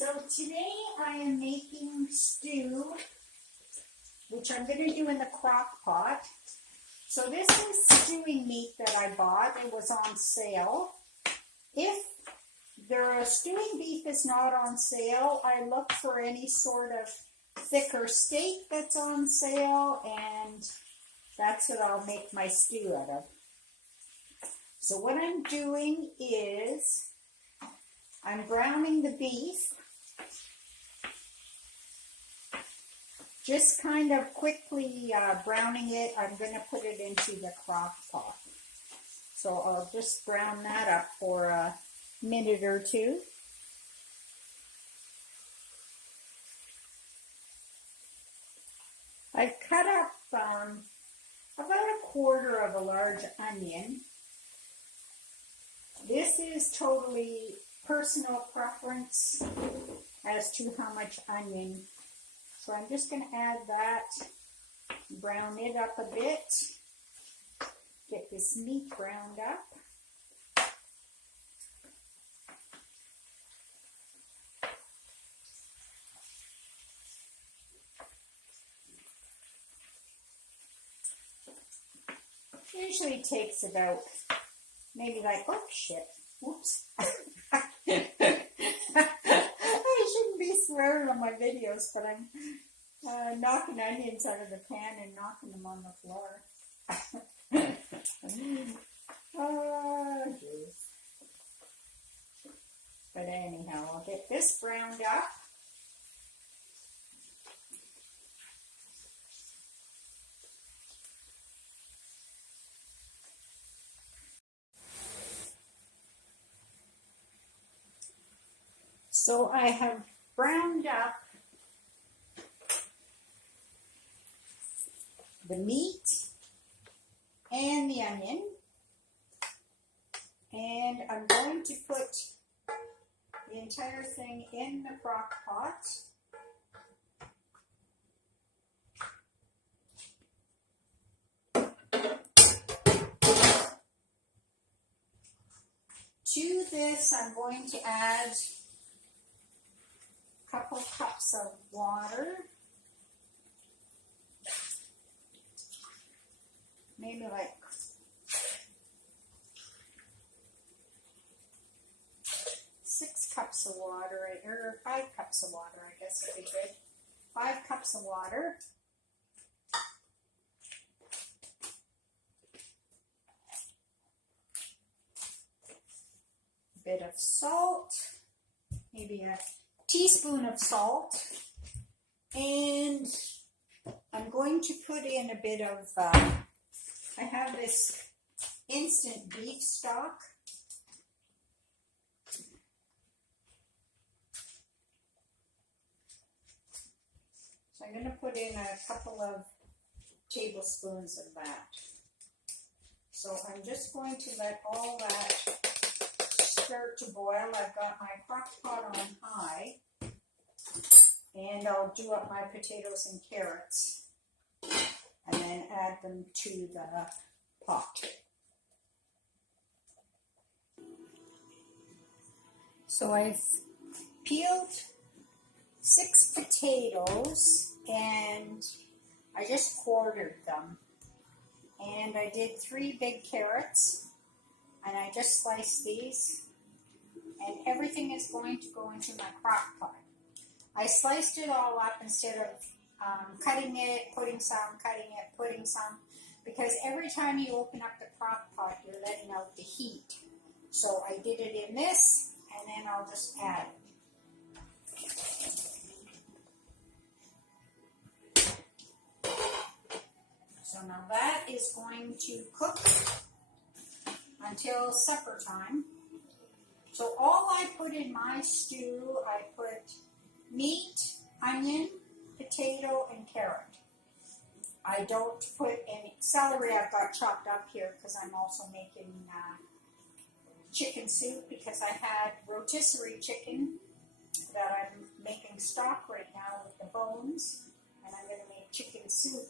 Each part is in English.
So today I am making stew, which I'm going to do in the crock pot. So this is stewing meat that I bought. It was on sale. If the stewing beef is not on sale, I look for any sort of thicker steak that's on sale, and that's what I'll make my stew out of. So what I'm doing is I'm browning the beef. Just kind of quickly browning it. I'm going to put it into the crock pot. So I'll just brown that up for a minute or two. I've cut up about a quarter of a large onion. This is totally personal preference as to how much onion. So I'm just going to add that, brown it up a bit, get this meat browned up. Usually takes about, maybe like, oh shit, whoops. I shouldn't be swearing on my videos, but I'm knocking onions out of the pan and knocking them on the floor. Oh, jeez. But anyhow, I'll get this browned up. So I have browned up the meat and the onion, and I'm going to put the entire thing in the crock pot. To this, I'm going to add a couple cups of water. Maybe like 6 cups of water, or 5 cups of water, I guess would be good. 5 cups of water. A bit of salt, maybe a teaspoon of salt, and I'm going to put in a bit of I have this instant beef stock. So I'm going to put in a couple of tablespoons of that. So I'm just going to let all that start to boil. I've got my crock pot on high, and I'll do up my potatoes and carrots and then add them to the pot. So I've peeled 6 potatoes and I just quartered them. And I did 3 big carrots, and I just sliced these, and everything is going to go into my crock pot. I sliced it all up instead of cutting it, putting some, cutting it, putting some, because every time you open up the crock pot, you're letting out the heat. So I did it in this, and then I'll just add it. So now that is going to cook until supper time. So all I put in my stew, I put meat, onion, potato, and carrot. I don't put any celery. I've got chopped up here because I'm also making chicken soup, because I had rotisserie chicken that I'm making stock right now with the bones, and I'm going to make chicken soup.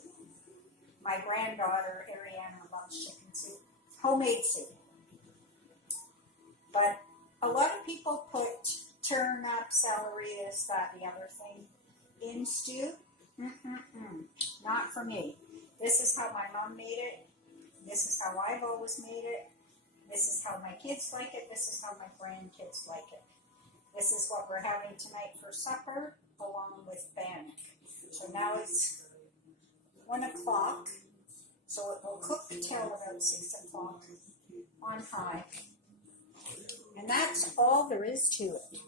My granddaughter Ariana loves chicken soup, homemade soup. But a lot of people put turnip, celery, this, that, the other thing in stew. Not for me. This is how my mom made it. This is how I've always made it. This is how my kids like it. This is how my grandkids like it. This is what we're having tonight for supper, along with bannock. So now it's 1 o'clock, so it will cook till about 6 o'clock on high. And that's all there is to it.